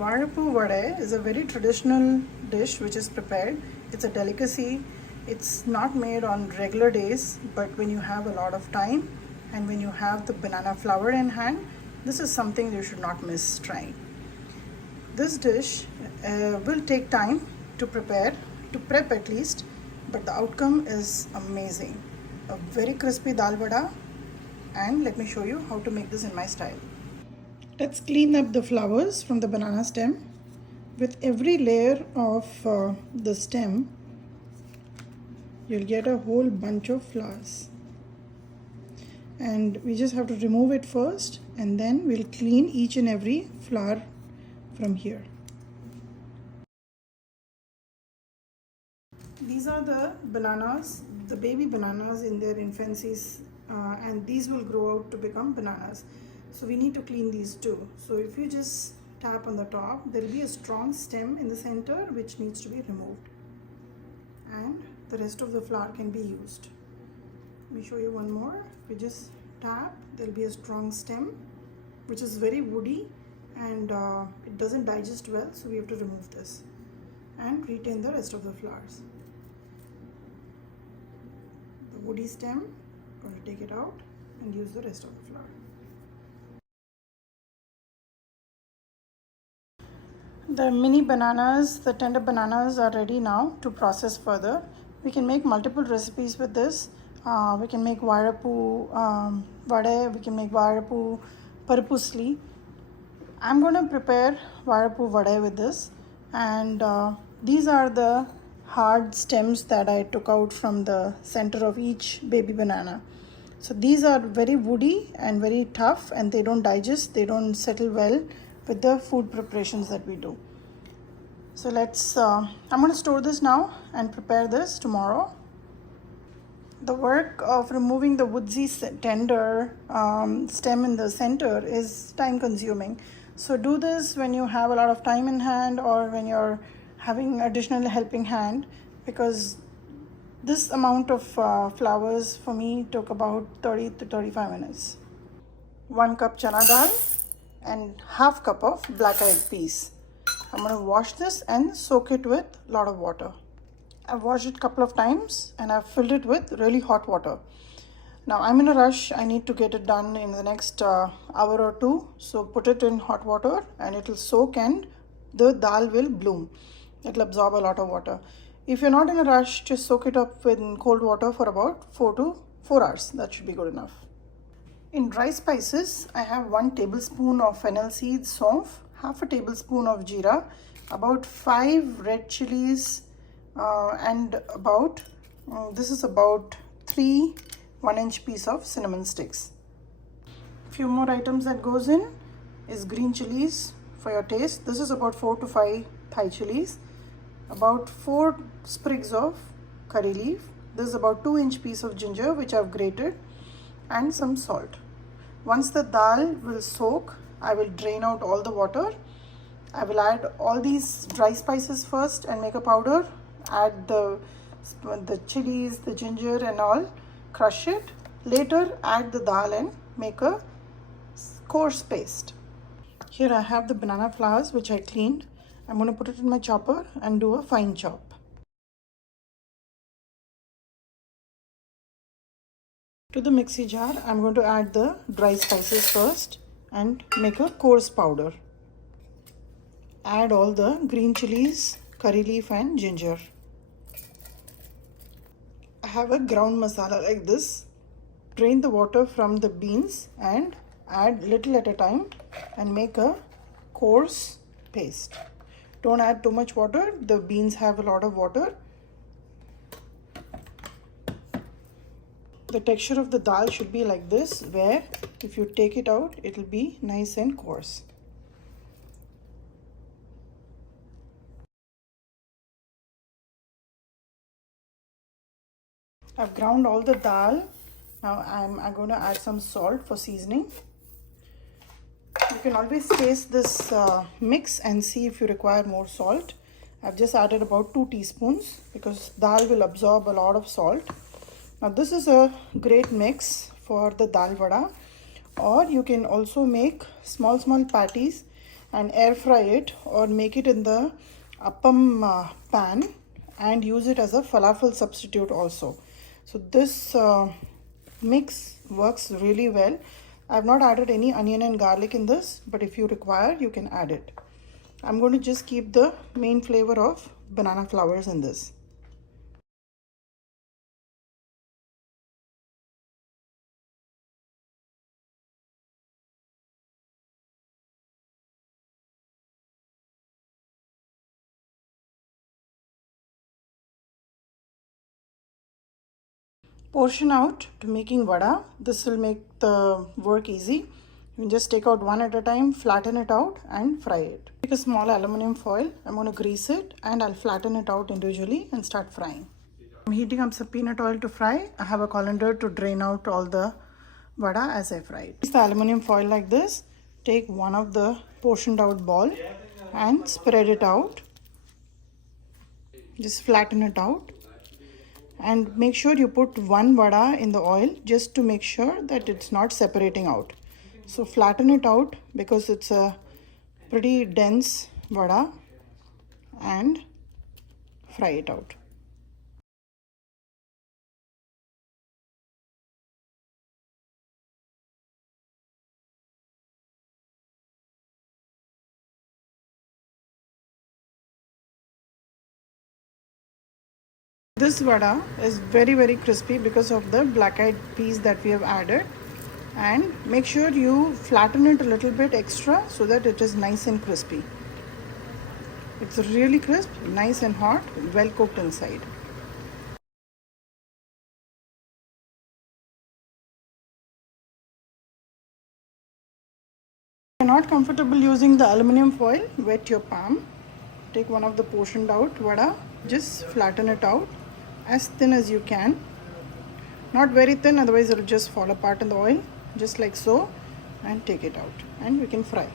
Vazhapoo Vadai is a very traditional dish which is prepared. It's a delicacy. It's not made on regular days, but when you have a lot of time and when you have the banana flour in hand, this is something you should not miss trying. This dish will take time to prep at least, but the outcome is amazing. A very crispy dal vada, and let me show you how to make this in my style. Let's clean up the flowers from the banana stem. With every layer of the stem, you'll get a whole bunch of flowers. And we just have to remove it first, and then we'll clean each and every flower from here. These are the bananas, the baby bananas in their infancies, and these will grow out to become bananas. So we need to clean these too. So if you just tap on the top, there will be a strong stem in the center which needs to be removed, and the rest of the flower can be used. Let me show you one more. If you just tap, there will be a strong stem which is very woody, and it doesn't digest well, so we have to remove this and retain the rest of the flowers. The woody stem, I'm going to take it out and use the rest of the flower. The mini bananas, the tender bananas are ready now to process further. We can make multiple recipes with this. We can make Vazhapoo Vadai, we can make Vazhapoo Parupusli. I'm going to prepare Vazhapoo Vadai with this, and these are the hard stems that I took out from the center of each baby banana. So these are very woody and very tough, and they don't digest, they don't settle well with the food preparations that we do. So I'm going to store this now and prepare this tomorrow. The work of removing the woodsy tender stem in the center is time consuming. So do this when you have a lot of time in hand, or when you're having additional helping hand, because this amount of flowers for me took about 30 to 35 minutes. 1 cup chana dal and half cup of black eyed peas. I'm going to wash this and soak it with a lot of water. I've washed it a couple of times and I've filled it with really hot water. Now I'm in a rush. I need to get it done in the next hour or two. So put it in hot water and it will soak, and the dal will bloom. It will absorb a lot of water. If you're not in a rush, just soak it up in cold water for about 4 hours. That should be good enough. In dry spices, I have 1 tablespoon of fennel seeds, saunf, half a tablespoon of jeera, about 5 red chilies, and about this is about 3 1-inch piece of cinnamon sticks. Few more items that goes in is green chilies for your taste. This is about 4 to 5 Thai chilies, about 4 sprigs of curry leaf. This is about 2-inch piece of ginger which I've grated, and some salt. Once the dal will soak, I will drain out all the water. I will add all these dry spices first and make a powder. Add the chilies, the ginger and all, crush it. Later add the dal and make a coarse paste. Here I have the banana flowers which I cleaned. I'm going to put it in my chopper and do a fine chop. To the mixie jar, I'm going to add the dry spices first and make a coarse powder. Add all the green chilies, curry leaf and ginger. I have a ground masala like this. Drain the water from the beans and add little at a time and make a coarse paste. Don't add too much water. The beans have a lot of water. The texture of the dal should be like this, where if you take it out, it will be nice and coarse. I've ground all the dal. Now I'm going to add some salt for seasoning. You can always taste this mix and see if you require more salt. I've just added about 2 teaspoons because dal will absorb a lot of salt. Now this is a great mix for the dal vada, or you can also make small patties and air fry it or make it in the appam pan and use it as a falafel substitute also. So this mix works really well. I've not added any onion and garlic in this, but if you require, you can add it. I'm going to just keep the main flavor of banana flowers in this. Portion out to making vada. This will make the work easy. You can just take out one at a time, flatten it out and fry it. Take a small aluminum foil. I'm going to grease it and I'll flatten it out individually and start frying. I'm heating up some peanut oil to fry. I have a colander to drain out all the vada as I fry it. Use the aluminum foil like this. Take one of the portioned out ball and spread it out. Just flatten it out. And make sure you put one vada in the oil just to make sure that it's not separating out. So flatten it out because it's a pretty dense vada and fry it out. This vada is very crispy because of the black-eyed peas that we have added, and make sure you flatten it a little bit extra so that it is nice and crispy. It's really crisp, nice and hot, well cooked inside. If you're not comfortable using the aluminum foil, wet your palm. Take one of the portioned out vada, just flatten it out as thin as you can. Not very thin, otherwise it will just fall apart in the oil, just like so, and take it out and we can fry.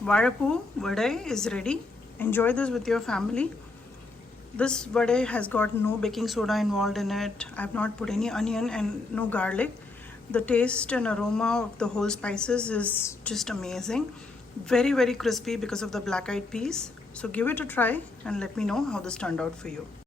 Vazhapoo Vadai is ready. Enjoy this with your family. This Vadai has got no baking soda involved in it. I have not put any onion and no garlic. The taste and aroma of the whole spices is just amazing. Very crispy because of the black-eyed peas. So give it a try and let me know how this turned out for you.